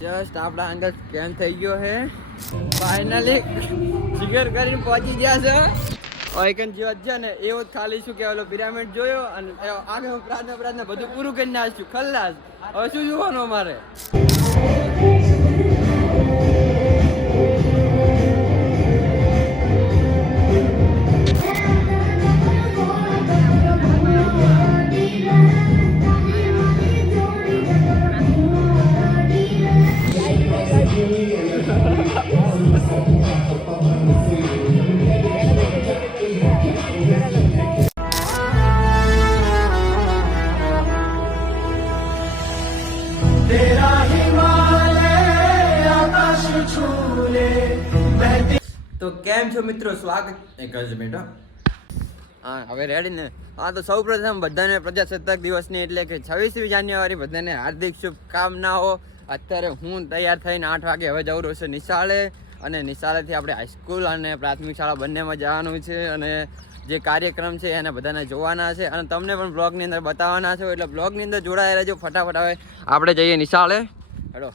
Just આપણા અંદર scan થઈ ગયો હે ફાઇનલી જીગર કરીને પહોંચી ગયા છે ઓયકન જીવત છે ને એવો ખાલી શું કહેવાય પિરામિડ જોયો અને આગળ પ્રાર્થના બધું પૂરું કરી નાખ્યું ખલ્લાસ હવે શું જોવાનું અમારે તો કેમ છો મિત્રો સ્વાગત એક જ મિનિટ હા હવે રેડી ને હા તો સૌપ્રથમ બધાને પ્રજાસત્તાક દિવસની એટલે કે 26મી જાન્યુઆરી બધાને હાર્દિક શુભકામનાઓ અત્યારે હું તૈયાર થઈને 8 વાગે હવે જવું રહ્યો છે નિશાળે અને નિશાળેથી આપણે હાઈસ્કૂલ અને પ્રાથમિક શાળા બંનેમાં જવાનું છે અને જે કાર્યક્રમ છે એને બધાને જોવાના છે અને તમને પણ બ્લોગની અંદર બતાવવાના છે એટલે બ્લોગની અંદર જોડાયા રહેજો ફટાફટ હવે આપણે જઈએ નિશાળે હેડો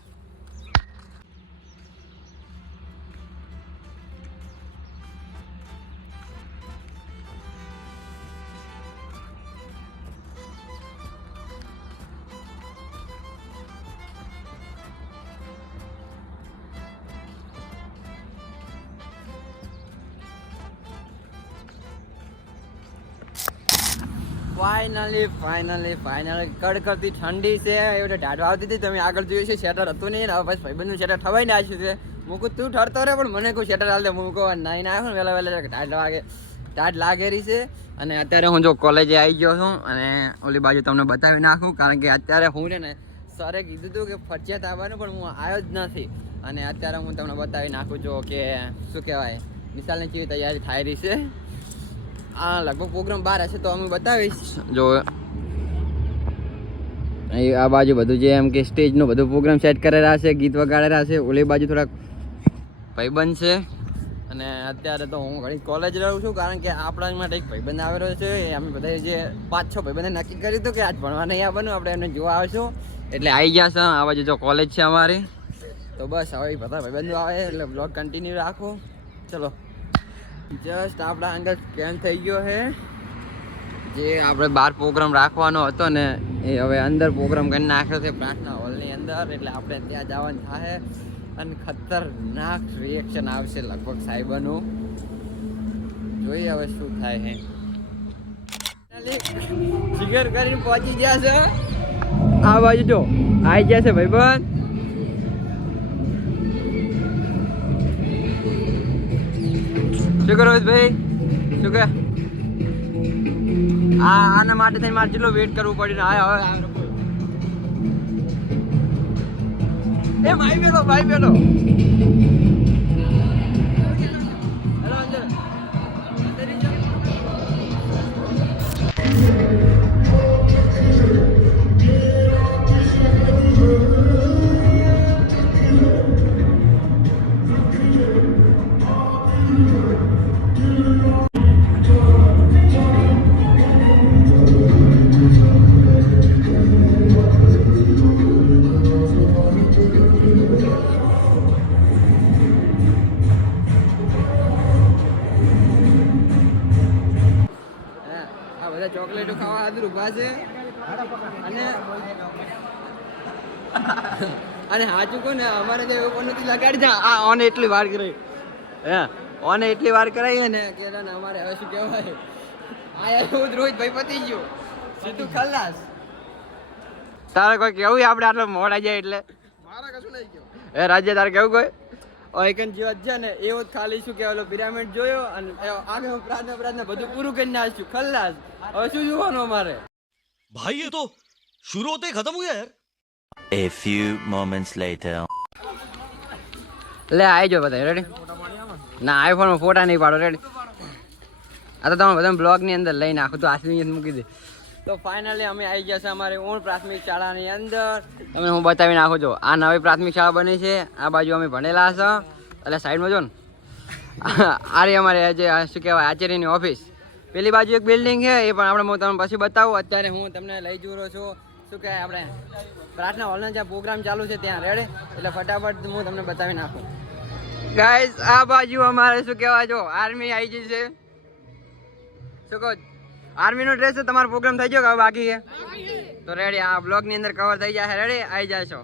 ફાઇનલી કડકડતી ઠંડી છે એટલે ઢાઢવા આવતી હતી તમે આગળ જોયું છે શેટર હતું નહીં હવે બસ ભાઈબંધનું શેટર ઠવાઈ નાખ્યું છે મૂકું તું ઠરતો રહે પણ મને કોઈ શેટર હાલ દે હું કહું નાઈને આવ્યો ને વહેલા ઢાઢ લાગેલી છે અને અત્યારે હું જો કોલેજે આવી ગયો છું અને ઓલી બાજુ તમને બતાવી નાખું કારણ કે અત્યારે હું છે ને સરે કીધું હતું કે ફરજિયાત આવવાનું પણ હું આવ્યો જ નથી અને અત્યારે હું તમને બતાવી નાખું છું કે શું કહેવાય નિશાળની કેવી તૈયારી થાય રહી છે હા લગભગ પ્રોગ્રામ બહાર હશે તો અમે બતાવીશ જો આ બાજુ બધું જે એમ કે સ્ટેજનું બધું પ્રોગ્રામ સેટ કરેલા છે ગીત વગાડેલા છે ઓલી બાજુ થોડાક ભાઈબંધ છે અને અત્યારે તો હું ઘણી કોલેજ રહું છું કારણ કે આપણા માટે એક ભાઈબંધ આવેલો છે અમે બધા જે 5-6 ભાઈબંધે નક્કી કર્યું હતું કે આજ ભણવા નહીં આવવાનું આપણે એને જોવા આવશું એટલે આવી ગયા છે આ બાજુ જો કોલેજ છે અમારી તો બસ હવે બધા ભાઈબંધો આવે એટલે બ્લોગ કન્ટિન્યુ રાખો ચલો જસ્ટ આપણા અંદર સ્કેન થઈ ગયો છે જે આપણે બહાર પ્રોગ્રામ રાખવાનો હતો ને એ હવે અંદર પ્રોગ્રામ કરી નાખ્યો છે પ્રાર્થના હોલની અંદર એટલે આપણે ત્યાં જવાનું થાય અને ખતરનાક રિએક્શન આવશે લગભગ સાહેબનું જોઈએ હવે શું થાય છે જીગર કરીને પહોંચી ગયા છે આ બાજુ જો આવી ગયા છે ભાઈબંધ શું કરો ભાઈ શું કે આના માટે થઈને મારે જેટલો વેઇટ કરવું પડ્યું ને હવે એ ભાઈ બેઠો ચોકલેટો ખાવા આદર ઉભા છે અને હાચું કહું ને અમારે જે એવું પણ નથી લગાડી છે આ ઓને એટલી વાર કરાઈ હે ઓને એટલી વાર કરાઈ ને કે અમારે હવે શું કહેવાય આ એવું રોહિત ભાઈ પતી ગયો સીધું ખલ્લાસ તારે કોઈ કેવું આપણે આટલો મોડા જાય એટલે મારા કશું નહીં ગયો એ રાજ્ય તારે કેવું કોઈ ઓયકન જીવત છે ને એવો ખાલી શું કહેવાય પિરામિડ જોયો અને આગળ પ્રાર્થના બધું પૂરું કરી નાખ્યું ખલ્લાસ હવે શું જોવાનું અમારે ભાઈ ये तो शुरू होते ही खत्म हुआ यार A few moments later લે આવી જાઓ બધા રેડી ના આઈફોનમાં ફોટા નહીં પાડો રેડી આ તો તમે બધા બ્લોગની અંદર લઈ નાખો તો આસલી મૂકી દે તો ફાઇનલી અમે આવી ગયા છે અમારી ઓન પ્રાથમિક શાળાની અંદર તમે હું બતાવી નાખું છું આ નવી પ્રાથમિક શાળા બની છે આ બાજુ અમે ભણેલા છે એટલે સાઈડમાં જો ને આ રહી અમારે જે શું કહેવાય આચાર્યની ઓફિસ પેલી બાજુ એક બિલ્ડિંગ છે એ પણ આપણે હું તમને પછી બતાવું અત્યારે હું તમને લઈ જઈ રહ્યો છું શું કહે આપણે પ્રાર્થના હોલનો જ્યાં પ્રોગ્રામ ચાલુ છે ત્યાં રેડે, એટલે ફટાફટ હું તમને બતાવી નાખું. ગાઈસ આ બાજુ અમારે શું કહેવાય, જો આર્મી આવી ગઈ છે. શું કહો, આર્મીનો ડ્રેસ છે, તમારો પ્રોગ્રામ થઈ ગયો કે હવે બાકી છે? તો રેડી, આ બ્લોગની અંદર કવર થઈ જાય. રેડી, આવી જાય છો.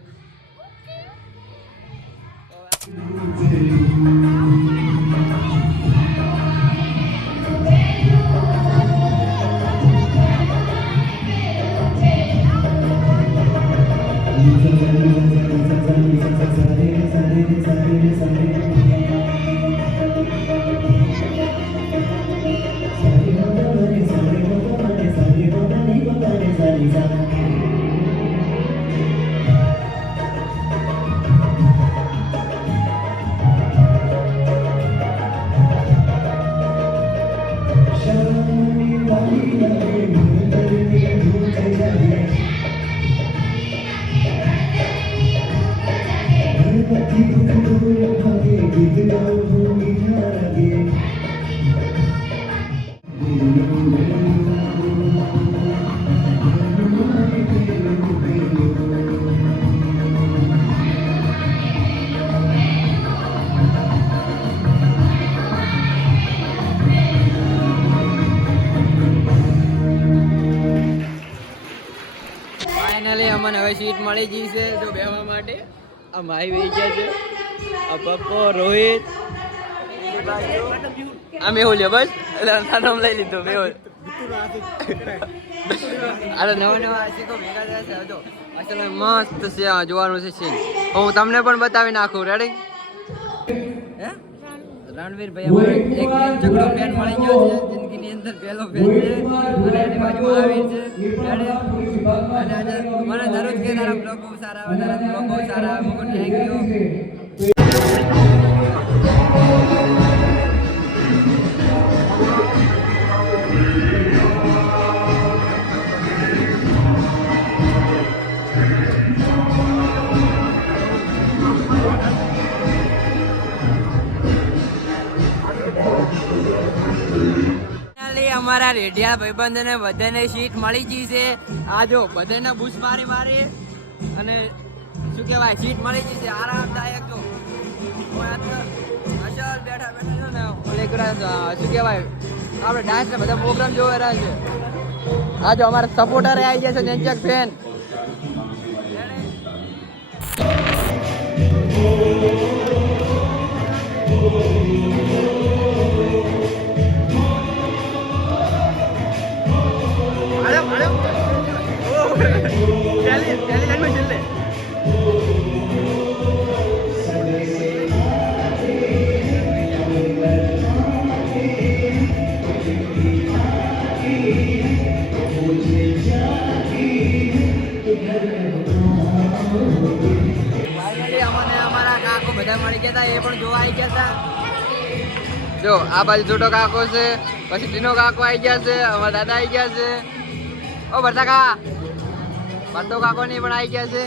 ફાઇનલી અમને હવે સીટ મળી ગઈ છે જો બેહવા માટે. આ માઈ વહી ગયા છે, આ પપ્પો, રોહિત, આ મેહુલ છે બસ. એટલે નામ લઈ લીધું મેહુલ. અરે નવા નવા આશિકો ભેગા થયા છે. જો અસલ મસ્ત છે, જોવાનું છે સીન. હું તમને પણ બતાવી નાખું. રેડી? રણવીરભાઈ અમારો એક ઝઘડો ફેન મળી ગયો છે, જિંદગીની અંદર પહેલો ફેન છે, અને એની બાજુ મહાવીર છે. અને આજે મને દરરોજ કે તારા બ્લોગ બહુ સારા આવે, તારા બ્લોગ બહુ સારા આવે. મુકુટ થેન્ક યુ. અમારા રેડિયા ભાઈબંધને બધાને સીટ મળી ગઈ છે. આ જો બધાને બુશ મારી મારી અને શું કહેવાય સીટ મળી ગઈ છે આરામદાયક. જો અસલ બેઠા બેઠા છો ને ઓલે શું કહેવાય આપણે ડાન્સ ને બધા પ્રોગ્રામ જોવા રહ્યા છે. આ જો અમારા સપોર્ટર આવી ગયા છે, નેન્ચક ફેન. બધા મળી ગયા હતા, એ પણ જોવા આવી ગયા હતા. જો આ બાજુ છોટો કાકો છે, પછી ટીનો કાકો આવી ગયા છે, અમારા દાદા આવી ગયા છે. ઓ ભરતા કા ભરતો કાકો ની પણ આવી ગયા છે.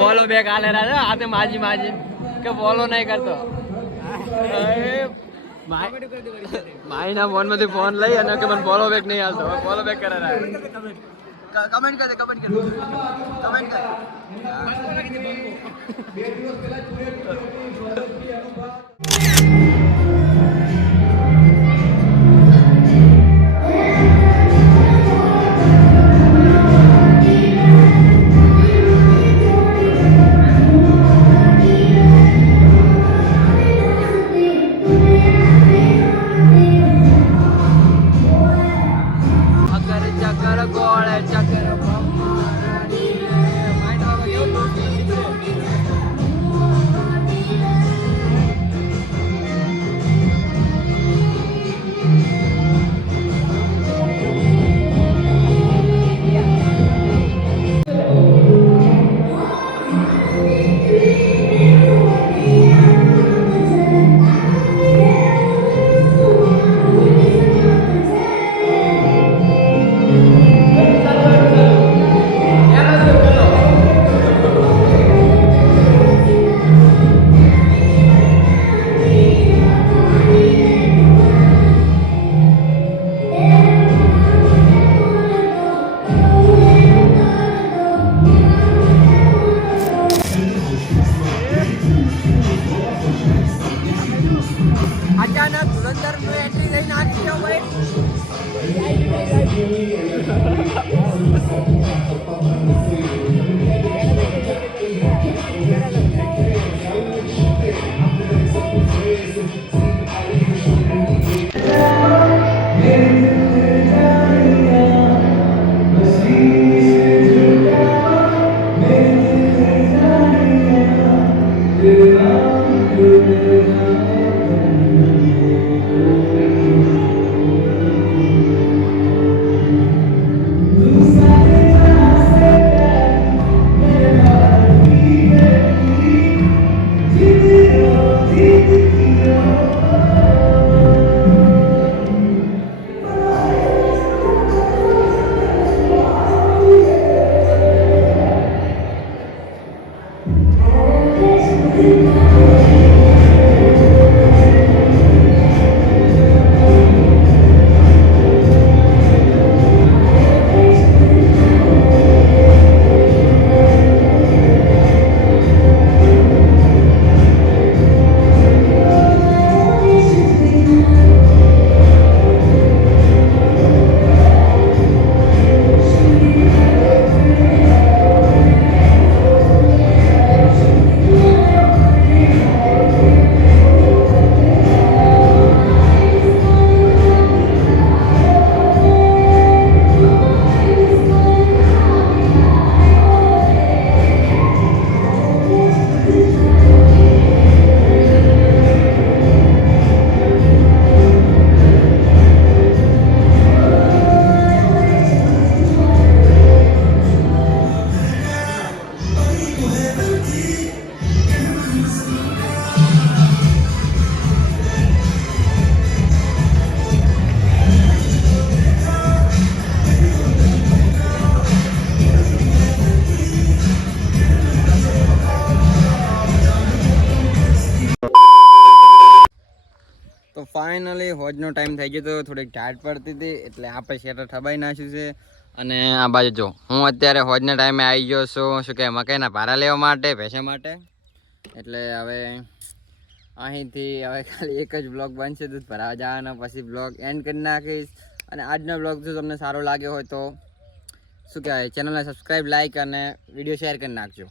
ફોલો બેક આલે રાજા હાથે માજી માજી કે ફોલો નહીં કરતો. માઈ ના ફોન માંથી ફોન લઈ અને કે મને ફોલો બેક નહીં હાલતો. ફોલો બેક કરે કમેન્ટ કરે, કમેન્ટ કરે, કમેન્ટ કરે. તો ફાઇનલી હોજનો ટાઈમ થઈ ગયો તો થોડીક ટાઈટ પડતી હતી એટલે આપણે શેટર ઠબાઈ નાખ્યું છે. અને આ બાજુ જો હું અત્યારે હોજના ટાઈમે આવી ગયો છું શું કે મકાઈના ભારા લેવા માટે ભેંસા માટે. એટલે હવે અહીંથી હવે ખાલી એક જ બ્લોગ બનશે દૂધ ભરાવા જવાનો, પછી બ્લોગ એન્ડ કરી નાખીશ. અને આજનો બ્લોગ જો તમને સારો લાગ્યો હોય તો શું કહેવાય ચેનલને સબસ્ક્રાઈબ, લાઈક અને વિડીયો શેર કરી નાખજો.